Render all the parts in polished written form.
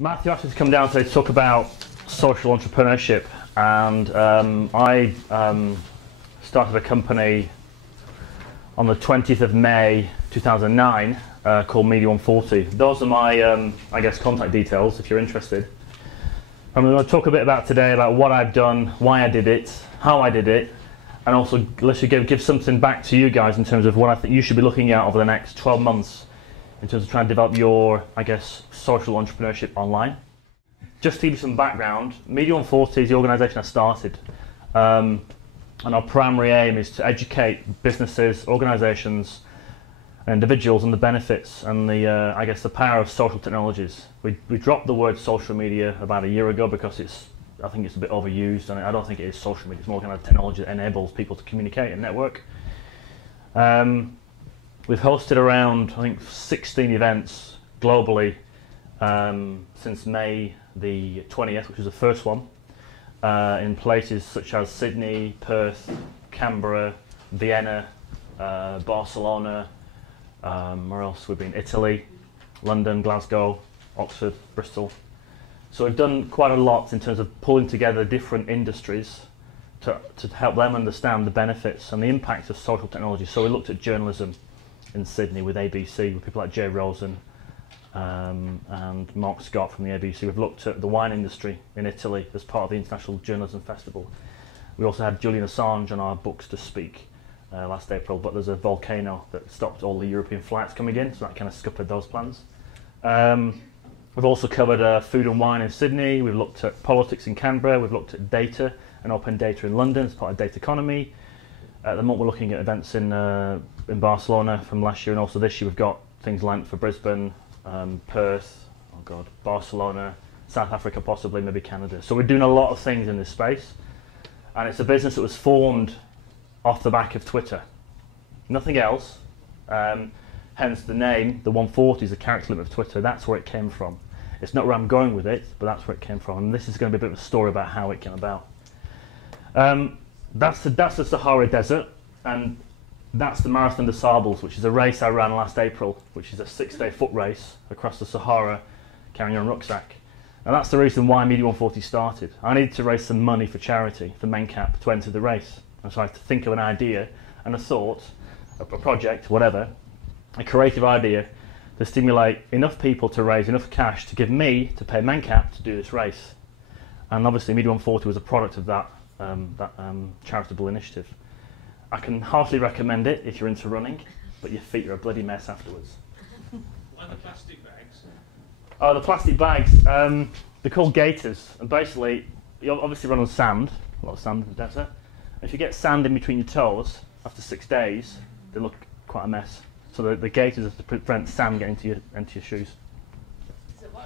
Matthew asked me to come down today to talk about social entrepreneurship, and I started a company on the 20th of May 2009 called Media140. Those are my, I guess, contact details if you're interested. I'm going to talk a bit about today about what I've done, why I did it, how I did it, and also let's give something back to you guys in terms of what I think you should be looking at over the next 12 months in terms of trying to develop your, I guess, social entrepreneurship online. Just to give you some background, Media140 is the organisation I started, and our primary aim is to educate businesses, organisations, and individuals on the benefits and the, I guess, the power of social technologies. We dropped the word social media about a year ago because I think it's a bit overused, and I don't think it is social media. It's more kind of technology that enables people to communicate and network. We've hosted around, I think, 16 events globally since May the 20th, which was the first one, in places such as Sydney, Perth, Canberra, Vienna, Barcelona, where else? We've been Italy, London, Glasgow, Oxford, Bristol. So we've done quite a lot in terms of pulling together different industries to help them understand the benefits and the impacts of social technology. So we looked at journalism in Sydney with ABC, with people like Jay Rosen and Mark Scott from the ABC. We've looked at the wine industry in Italy as part of the International Journalism Festival. We also had Julian Assange on our books to speak last April, but there's a volcano that stopped all the European flights coming in, so that kind of scuppered those plans. We've also covered food and wine in Sydney. We've looked at politics in Canberra. We've looked at data and open data in London as part of data economy. At the moment we're looking at events in Barcelona from last year, and also this year we've got things lined for Brisbane, Perth, Barcelona, South Africa possibly, maybe Canada. So we're doing a lot of things in this space, and it's a business that was formed off the back of Twitter. Nothing else, hence the name, the 140 is the character limit of Twitter. That's where it came from. It's not where I'm going with it, but that's where it came from, and this is going to be a bit of a story about how it came about. That's the Sahara Desert, and that's the Marathon des Sables, which is a race I ran last April, which is a 6-day foot race across the Sahara carrying a rucksack. And that's the reason why Media140 started. I needed to raise some money for charity, for MenCap, to enter the race. And so I had to think of an idea and a thought, a project, whatever, a creative idea to stimulate enough people to raise enough cash to give me to pay MenCap to do this race. And obviously Media140 was a product of that charitable initiative. I can heartily recommend it if you're into running, but your feet are a bloody mess afterwards. Why the plastic bags? Oh, the plastic bags, they're called gaiters, and basically you obviously run on sand, a lot of sand in the desert. If you get sand in between your toes after 6 days, they look quite a mess. So the gaiters are to prevent sand getting into your shoes. Does it work?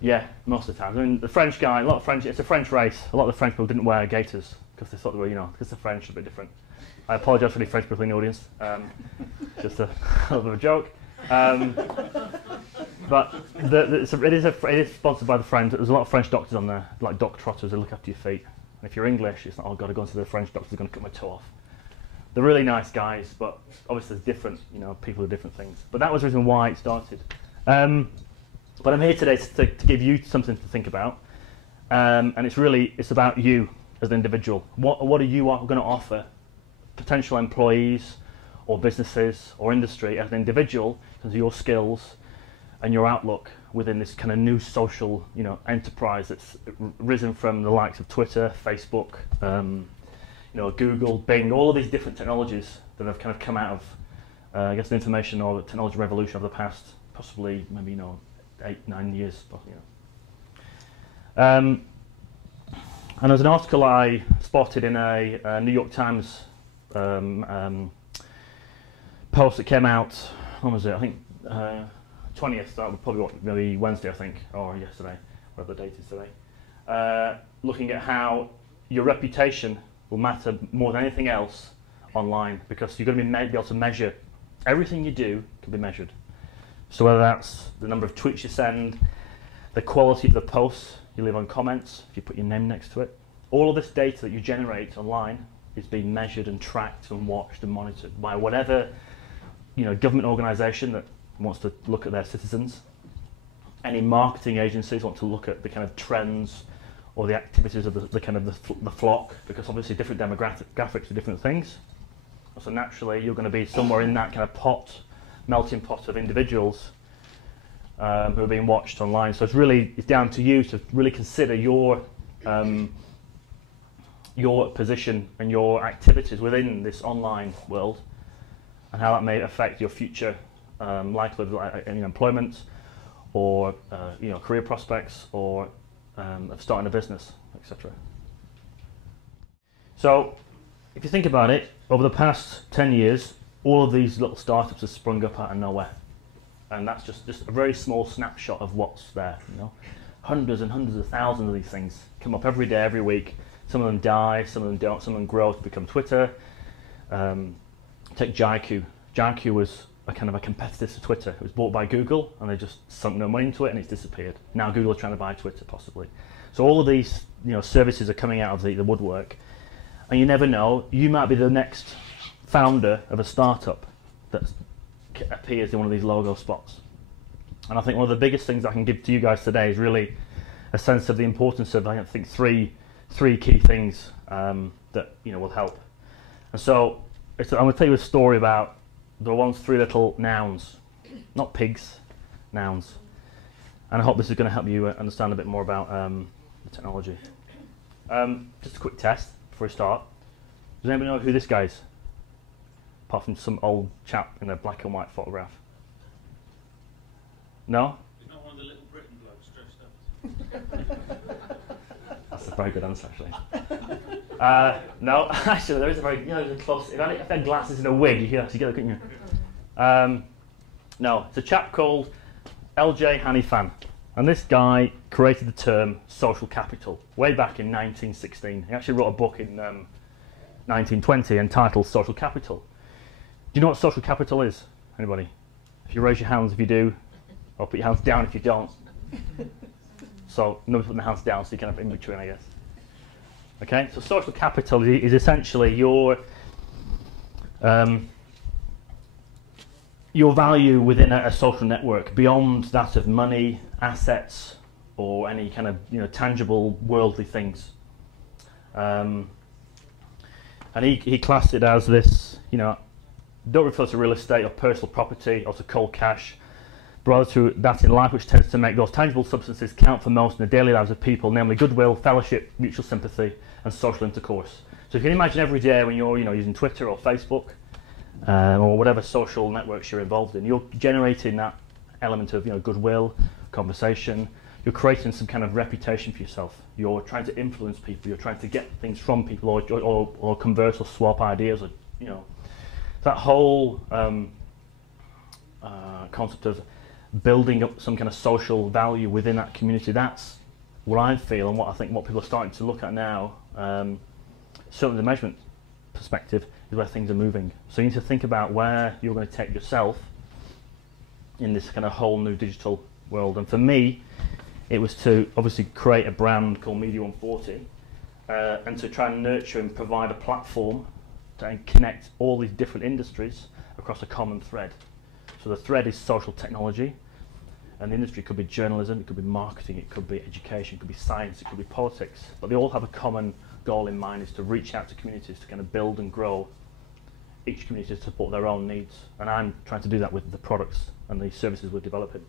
Yeah, most of the time. I mean, the French guy, it's a French race. A lot of the French people didn't wear gaiters because they thought they were, because the French are a bit different. I apologise for any French people in the audience. Just a little bit of a joke. But it is sponsored by the French. There's a lot of French doctors on there, like doc trotters. They look after your feet. And if you're English, it's not, oh, I've got to go into the French doctor. They're going to cut my toe off. They're really nice guys, but obviously there's different, people do different things. But that was the reason why it started. But I'm here today to give you something to think about, and it's about you as an individual. What are you going to offer potential employees or businesses or industry as an individual because of your skills and your outlook within this kind of new social enterprise that's risen from the likes of Twitter, Facebook, Google, Bing, all of these different technologies that have kind of come out of I guess the information or the technology revolution of the past possibly maybe 8-9 years. And there's an article I spotted in a New York Times post that came out, when was it? I think 20th, that would probably maybe Wednesday, I think, or yesterday, whatever the date is today, looking at how your reputation will matter more than anything else online, because you're going to be able to measure everything you do can be measured. So whether that's the number of tweets you send, the quality of the posts you leave on comments, if you put your name next to it, all of this data that you generate online is being measured and tracked and watched and monitored by whatever government organisation that wants to look at their citizens. any marketing agencies want to look at the kind of trends or the activities of the flock, because obviously different demographics are different things. So naturally, you're going to be somewhere in that kind of melting pot of individuals who are being watched online. So it's down to you to really consider your position and your activities within this online world, and how that may affect your future likelihood of employment, or career prospects, or of starting a business, etc. So, if you think about it, over the past 10 years, all of these little startups have sprung up out of nowhere, and that's just a very small snapshot of what's there. Hundreds and hundreds of thousands of these things come up every day, every week. Some of them die, some of them don't, some of them grow to become Twitter. Take JIQ. JIQ was a kind of a competitor to Twitter. It was bought by Google, and they just sunk no money into it, and it's disappeared. Now Google are trying to buy Twitter, possibly. So all of these, services are coming out of the woodwork, and you never know. You might be the next founder of a startup that appears in one of these logo spots. And I think one of the biggest things I can give to you guys today is really a sense of the importance of, I think, three key things that will help. And so I'm going to tell you a story about the one's three little nouns, not pigs, nouns. And I hope this is going to help you understand a bit more about the technology. Just a quick test before we start. Does anybody know who this guy is? Apart from some old chap in a black and white photograph. No? He's not one of the Little Britain blokes dressed up. That's a very good answer, actually. No, actually, there is a very close. If I had glasses and a wig, you could actually get it, couldn't you? No, it's a chap called LJ Hanifan, and this guy created the term social capital way back in 1916. He actually wrote a book in 1920 entitled Social Capital. Do you know what social capital is? Anybody? If you raise your hands if you do, or put your hands down if you don't. So nobody putting their hands down, so you can have in between, I guess. Okay, so social capital is essentially your value within a social network beyond that of money, assets, or any kind of tangible worldly things. And he classed it as this, don't refer to real estate or personal property or to cold cash, but rather to that in life which tends to make those tangible substances count for most in the daily lives of people, namely goodwill, fellowship, mutual sympathy, and social intercourse. So if you can imagine every day when you're using Twitter or Facebook or whatever social networks you're involved in, you're generating that element of goodwill, conversation. You're creating some kind of reputation for yourself. You're trying to influence people. You're trying to get things from people, or converse or swap ideas. Or that whole concept of building up some kind of social value within that community. That's what I feel, and what I think what people are starting to look at now. Certainly, the measurement perspective is where things are moving. So you need to think about where you're going to take yourself in this kind of whole new digital world. And for me, it was to obviously create a brand called Media140 and to try and nurture and provide a platform to connect all these different industries across a common thread. So the thread is social technology, and the industry could be journalism, it could be marketing, it could be education, it could be science, it could be politics, but they all have a common goal in mind, is to reach out to communities to kind of build and grow each community to support their own needs. And I'm trying to do that with the products and the services we're developing.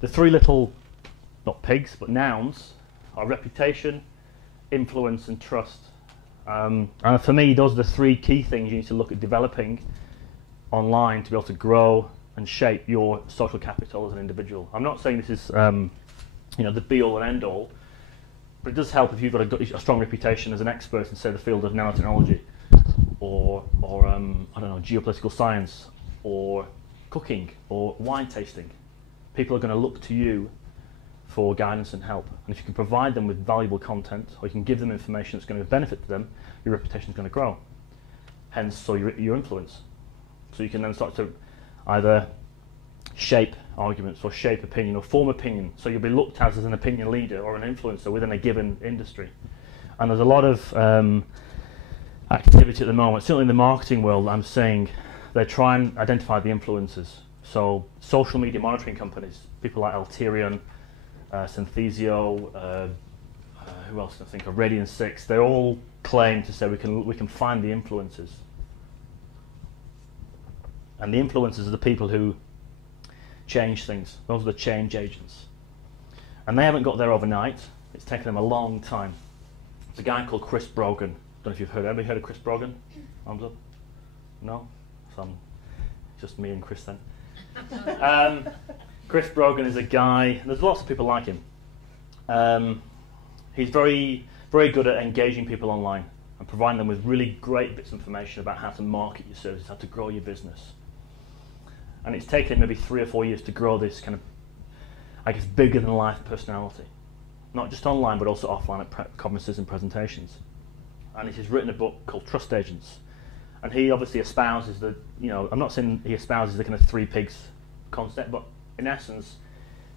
The three little, not pigs, but nouns are reputation, influence, and trust. And for me, those are the three key things you need to look at developing online to be able to grow and shape your social capital as an individual. I'm not saying this is the be-all and end-all, but it does help if you've got a strong reputation as an expert in, say, the field of nanotechnology, or I don't know, geopolitical science, or cooking, or wine tasting. People are going to look to you for guidance and help. And if you can provide them with valuable content, or you can give them information that's going to benefit them, your reputation is going to grow. Hence, so your influence. So you can then start to either shape arguments or shape opinion or form opinion. So you'll be looked at as an opinion leader or an influencer within a given industry. And there's a lot of activity at the moment, certainly in the marketing world. I'm saying they try and identify the influencers. So social media monitoring companies, people like Alterion, Synthesio, who else can I think of, Radian 6, they all claim to say we can find the influencers. And the influencers are the people who change things. Those are the change agents. And they haven't got there overnight. It's taken them a long time. There's a guy called Chris Brogan. Don't know if you've heard. Anybody heard of Chris Brogan? Arms up? No? Just me and Chris then. Chris Brogan is a guy, there's lots of people like him. He's very, very good at engaging people online and providing them with really great bits of information about how to market your services, how to grow your business. And it's taken maybe 3 or 4 years to grow this kind of, I guess, bigger than life personality. Not just online, but also offline at conferences and presentations. And he's written a book called Trust Agents. And he obviously espouses the, I'm not saying he espouses the kind of 3 pigs concept, but in essence,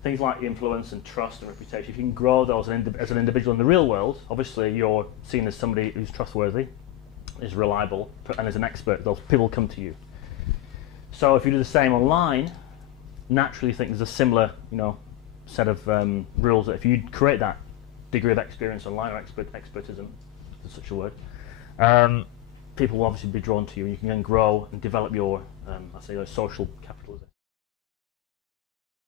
things like influence and trust and reputation, if you can grow those as an individual in the real world, obviously you're seen as somebody who's trustworthy, is reliable, and as an expert, those people come to you. So if you do the same online, naturally you think there's a similar, set of rules that if you create that degree of experience online, or expertism, is such a word, people will obviously be drawn to you, and you can then grow and develop your, your social capitalism.